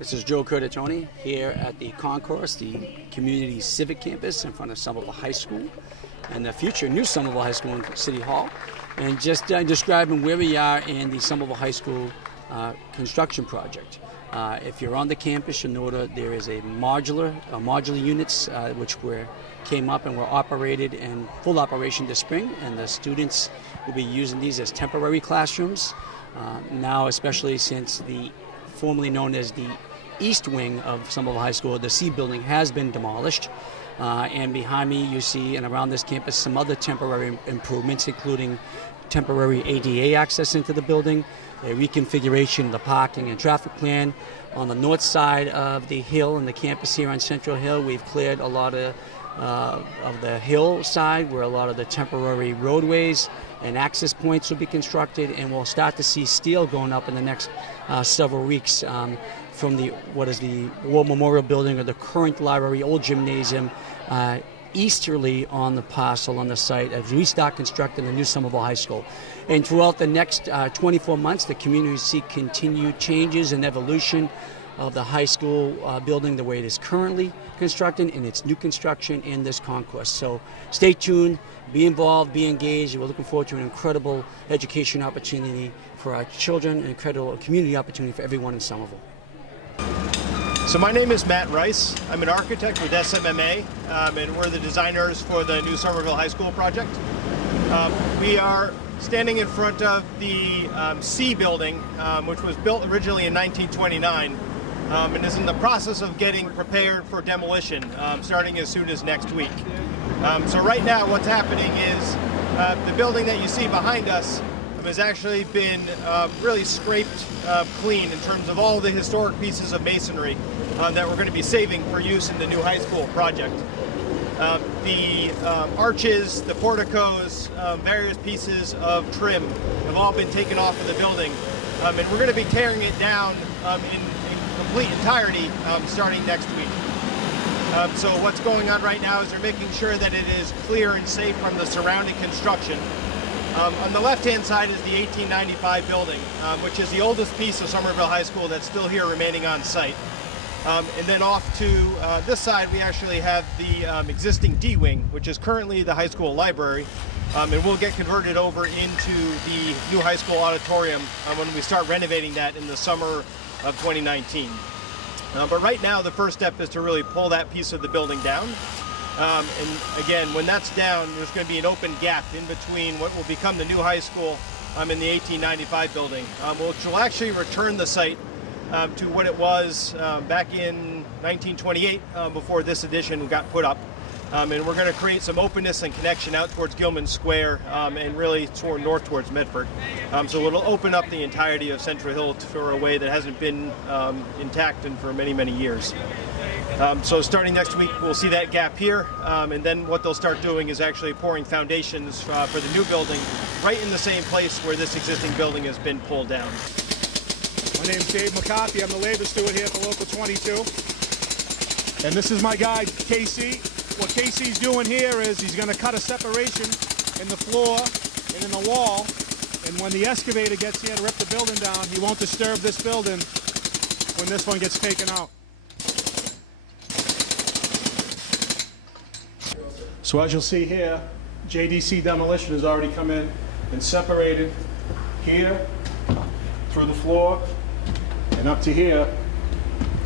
This is Joe Curtatone here at the Concourse, the community civic campus in front of Somerville High School and the future new Somerville High School in City Hall. And just describing where we are in the Somerville High School construction project. If you're on the campus, you'll know that there is a modular units which came up and were operated in full operation this spring, and the students will be using these as temporary classrooms. Now, especially since the formerly known as the East Wing of Somerville High School, the C building has been demolished. And behind me you see, and around this campus, some other temporary improvements, including temporary ADA access into the building, a reconfiguration of the parking and traffic plan. On the north side of the hill and the campus here on Central Hill, we've cleared a lot of the hill side where a lot of the temporary roadways and access points will be constructed, and we'll start to see steel going up in the next several weeks from the War Memorial Building, or the current library, old gymnasium, easterly on the parcel on the site as we start constructing the new Somerville High School. And throughout the next 24 months, the community will see continued changes and evolution of the high school building the way it is currently constructed in its new construction in this concourse. So stay tuned, be involved, be engaged. We're looking forward to an incredible education opportunity for our children, an incredible community opportunity for everyone in Somerville. So my name is Matt Rice. I'm an architect with SMMA, and we're the designers for the new Somerville High School project. We are standing in front of the C building, which was built originally in 1929, and is in the process of getting prepared for demolition, starting as soon as next week. So right now what's happening is the building that you see behind us has actually been really scraped clean in terms of all the historic pieces of masonry that we're going to be saving for use in the new high school project. The arches, the porticos, various pieces of trim have all been taken off of the building, and we're going to be tearing it down in complete entirety starting next week. So what's going on right now is they're making sure that it is clear and safe from the surrounding construction. On the left-hand side is the 1895 building, which is the oldest piece of Somerville High School that's still here remaining on site. And then off to this side, we actually have the existing D wing, which is currently the high school library, and will get converted over into the new high school auditorium when we start renovating that in the summer of 2019. But right now, the first step is to really pull that piece of the building down. And again, when that's down, there's going to be an open gap in between what will become the new high school and the 1895 building, which will actually return the site to what it was back in 1928 before this addition got put up. And we're going to create some openness and connection out towards Gilman Square and really north towards Medford. So it'll open up the entirety of Central Hill for a way that hasn't been intact for many, many years. So starting next week, we'll see that gap here, and then what they'll start doing is actually pouring foundations for the new building right in the same place where this existing building has been pulled down. My name's Dave McCarthy. I'm the labor steward here for Local 22. And this is my guy, Casey. What Casey's doing here is he's going to cut a separation in the floor and in the wall. And when the excavator gets here to rip the building down, he won't disturb this building when this one gets taken out. So as you'll see here, JDC Demolition has already come in and separated here through the floor and up to here.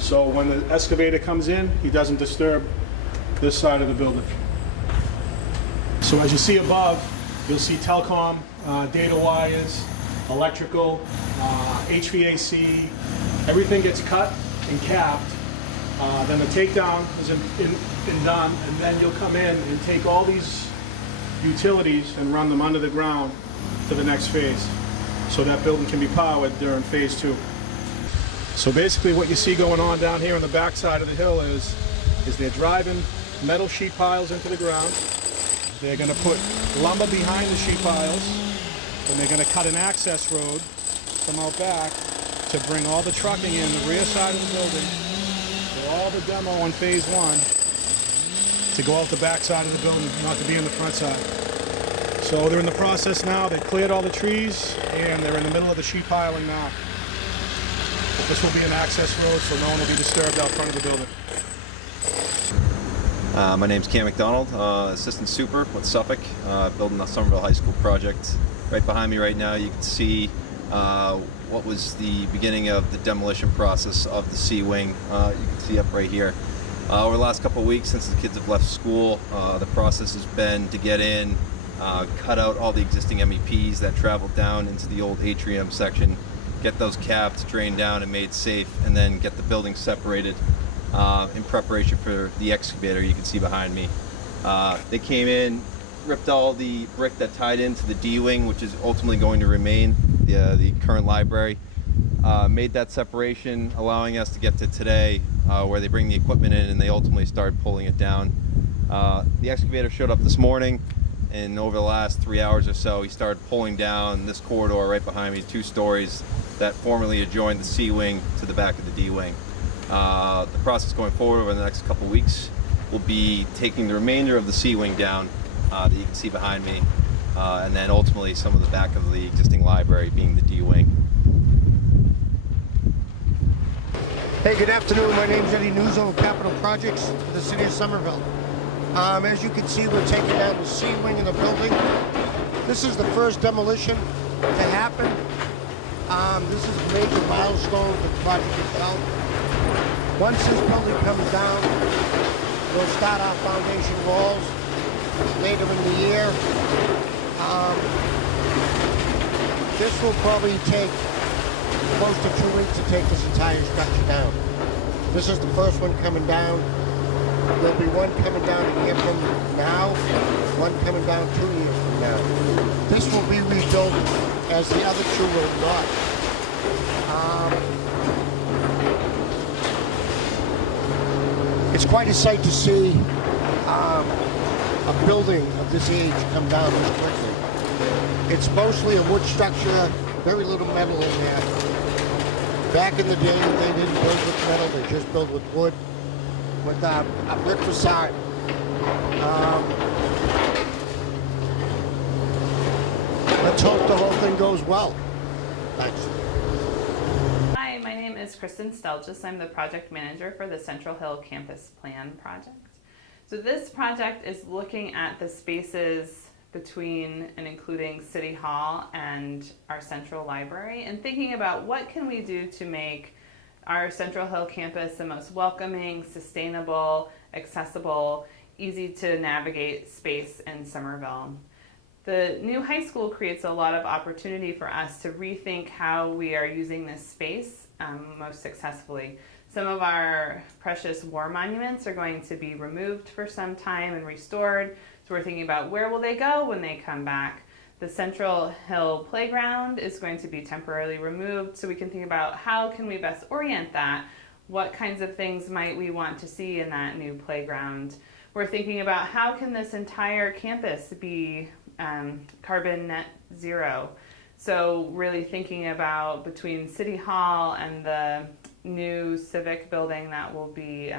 So when the excavator comes in, he doesn't disturb this side of the building. So as you see above, you'll see telecom, data wires, electrical, HVAC, everything gets cut and capped. Then the takedown is done, and then you'll come in and take all these utilities and run them under the ground to the next phase, so that building can be powered during phase 2. So basically what you see going on down here on the back side of the hill is they're driving metal sheet piles into the ground. They're going to put lumber behind the sheet piles, and they're going to cut an access road from out back to bring all the trucking in the rear side of the building, all the demo on phase 1 to go out the back side of the building, not to be in the front side. So they're in the process now. They cleared all the trees and they're in the middle of the sheet piling now. This will be an access road, so no one will be disturbed out front of the building. My name's Cam McDonald, Assistant Super with Suffolk, building the Somerville High School project. Right behind me right now you can see what was the beginning of the demolition process of the C-Wing. You can see up right here. Over the last couple of weeks since the kids have left school, the process has been to get in, cut out all the existing MEPs that traveled down into the old atrium section, get those capped, drained down and made safe, and then get the building separated in preparation for the excavator you can see behind me. They came in, ripped all the brick that tied into the D-Wing, which is ultimately going to remain the current library, made that separation, allowing us to get to today where they bring the equipment in and they ultimately start pulling it down. The excavator showed up this morning, and over the last 3 hours or so he started pulling down this corridor right behind me, 2 stories that formerly adjoined the C-Wing to the back of the D-Wing. The process going forward over the next couple weeks will be taking the remainder of the C-Wing down that you can see behind me, and then ultimately some of the back of the existing library being the D-Wing. Hey, good afternoon. My name is Eddie Nuzzo of Capital Projects for the City of Somerville. As you can see, we're taking down the C-Wing in the building. This is the first demolition to happen. This is a major milestone for the project itself. Once this building comes down, we'll start our foundation walls later in the year. This will probably take close to 2 weeks to take this entire structure down. This is the first one coming down. There'll be one coming down a year from now, one coming down 2 years from now. This will be rebuilt as the other 2 will not. It's quite a sight to see a building of this age come down this quickly. It's mostly a wood structure, very little metal in there. Back in the day, they didn't build with metal, they just built with wood, with a brick facade. Let's hope the whole thing goes well. Thanks. Hi, my name is Kristen Stelgis. I'm the project manager for the Central Hill Campus Plan project. So this project is looking at the spaces between and including City Hall and our Central Library and thinking about what can we do to make our Central Hill campus the most welcoming, sustainable, accessible, easy to navigate space in Somerville. The new high school creates a lot of opportunity for us to rethink how we are using this space most successfully. Some of our precious war monuments are going to be removed for some time and restored. So we're thinking about where will they go when they come back. The Central Hill playground is going to be temporarily removed, so we can think about how can we best orient that. What kinds of things might we want to see in that new playground? We're thinking about how can this entire campus be carbon net zero. So really thinking about between City Hall and the new civic building that will be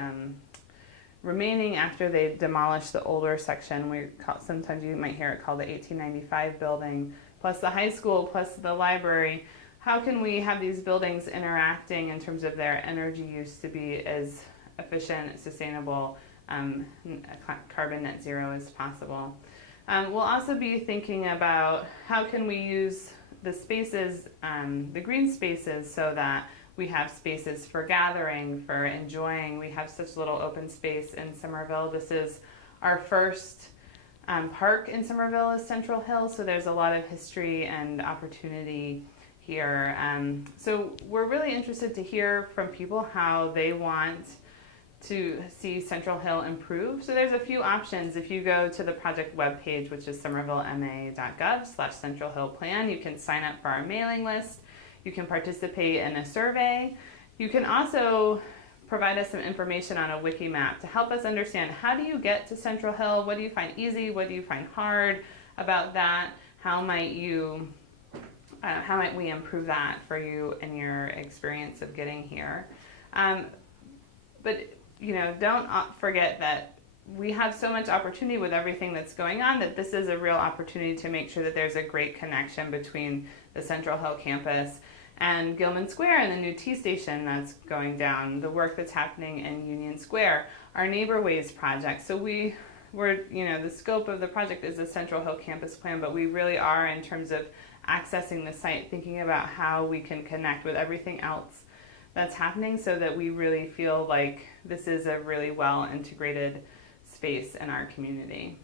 remaining after they demolish the older section. Sometimes you might hear it called the 1895 building, plus the high school, plus the library. How can we have these buildings interacting in terms of their energy use to be as efficient, sustainable, carbon net zero as possible? We'll also be thinking about how can we use the spaces, the green spaces, so that we have spaces for gathering, for enjoying. We have such little open space in Somerville. This is our first park in Somerville is Central Hill, so there's a lot of history and opportunity here. So we're really interested to hear from people how they want to see Central Hill improve. So there's a few options. If you go to the project webpage, which is somervillema.gov/Central Hill Plan, you can sign up for our mailing list. You can participate in a survey. You can also provide us some information on a wiki map to help us understand how do you get to Central Hill, what do you find easy, what do you find hard about that, how might we improve that for you in your experience of getting here. But don't forget that we have so much opportunity with everything that's going on that this is a real opportunity to make sure that there's a great connection between the Central Hill campus and Gilman Square and the new T station that's going down, the work that's happening in Union Square, our Neighborways project. So the scope of the project is the Central Hill Campus Plan, but we really are, in terms of accessing the site, thinking about how we can connect with everything else that's happening so that we really feel like this is a really well integrated space in our community.